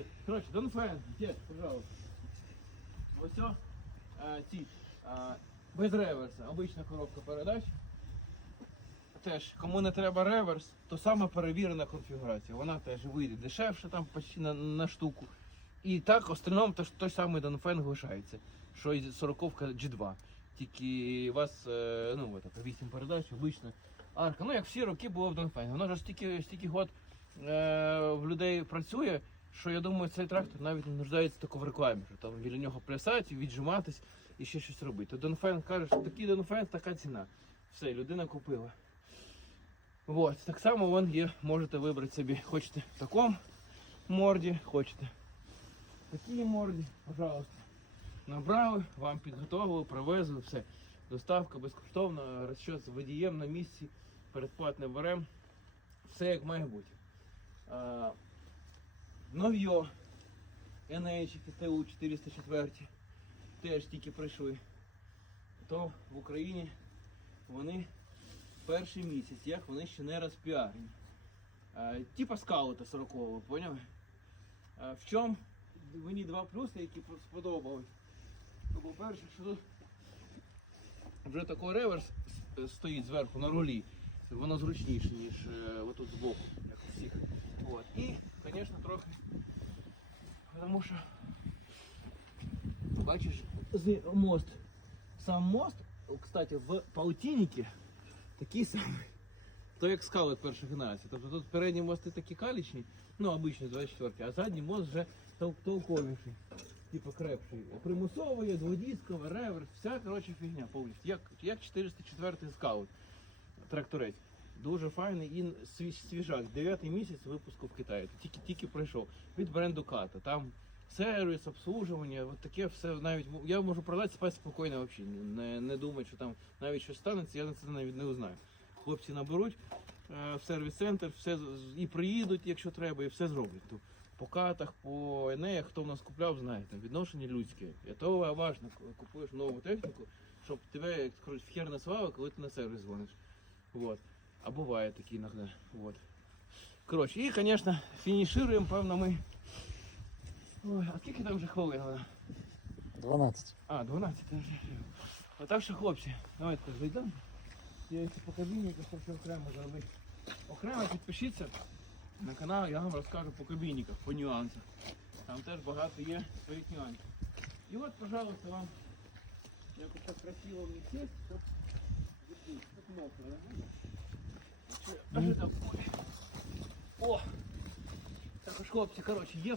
Дід, коротше, Донфен, дід, пожалуйста. Ось о, е, ці, е, без реверса, обична коробка передач. Теж, кому не треба реверс, то саме перевірена конфігурація. Вона теж вийде дешевше там почти на, на штуку. І так, в теж той самий Донфен лишається, що і 40 G2. Тільки у вас е, ну, от, 8 передач, обична арка. Ну, як всі роки було в Донфені. Воно ж стільки, стільки год е, в людей працює, що я думаю, цей трактор навіть не нуждається тако в рекламі, що там біля нього плясати, віджиматись і ще щось робити. Донфен каже, що такий Донфен, така ціна. Все, людина купила. Вот, так само вон є, можете вибрати собі. Хочете в такому морді, хочете в такій морді, пожалуйста. Набрали, вам підготовили, привезли, все. Доставка безкоштовна, розчет з водієм на місці, передплатне берем. Все як має бути. Нов'йо NH ТУ 404 теж тільки прийшли. То в Україні вони перший місяць, як вони ще не розпіарені. Типа скаута 40-го, поняли? В чому мені два плюси, які сподобались. Ну, по-перше, що тут вже такий реверс стоїть зверху на рулі. Воно зручніше, ніж е, отут збоку, як у всіх. От. І, звісно, трохи. Тому що бачиш, з- мост. Сам мост, кстати, в паутиннике такий самий. То як скалет першої генерації. Тобто тут передні мости такі калічні, ну обичні 24, а задній мост вже тол- толковіший. Типу крепший. Примусовий, дводісковий, реверс, вся коротше фігня повністю. Як, як 404 скаут тракторець. Дуже файний і свіжак. Дев'ятий місяць випуску в Китаї. Тільки тільки пройшов. Від бренду Ката. Там сервіс, обслужування, от таке все навіть я можу продати спати спокійно взагалі. Не, не думати, що там навіть щось станеться, я на це навіть не узнаю. Хлопці наберуть е, в сервіс-центр, все і приїдуть, якщо треба, і все зроблять. То по катах, по енеях, хто в нас купляв, знає, там відношення людське. І то важно, коли купуєш нову техніку, щоб тебе як в хер не свали, коли ти на сервіс дзвониш. Вот. А буває такі іноді. Вот. Коротше, і, звісно, фінішируємо, певно, ми. Ой, а скільки там вже хвилин? вона? 12. А, 12 вже. А так що, хлопці, давайте так зайдемо. Я ще по кабінниках хочу окремо зробити. Окремо підпишіться на канал, я вам розкажу по кабінниках, по нюансах. Там теж багато є своїх нюансів. І от, пожалуйста, вам якось так красиво мені сесть, щоб відбити. Тут мокро, не Аж там. О! Так уж хлопці, коротше, є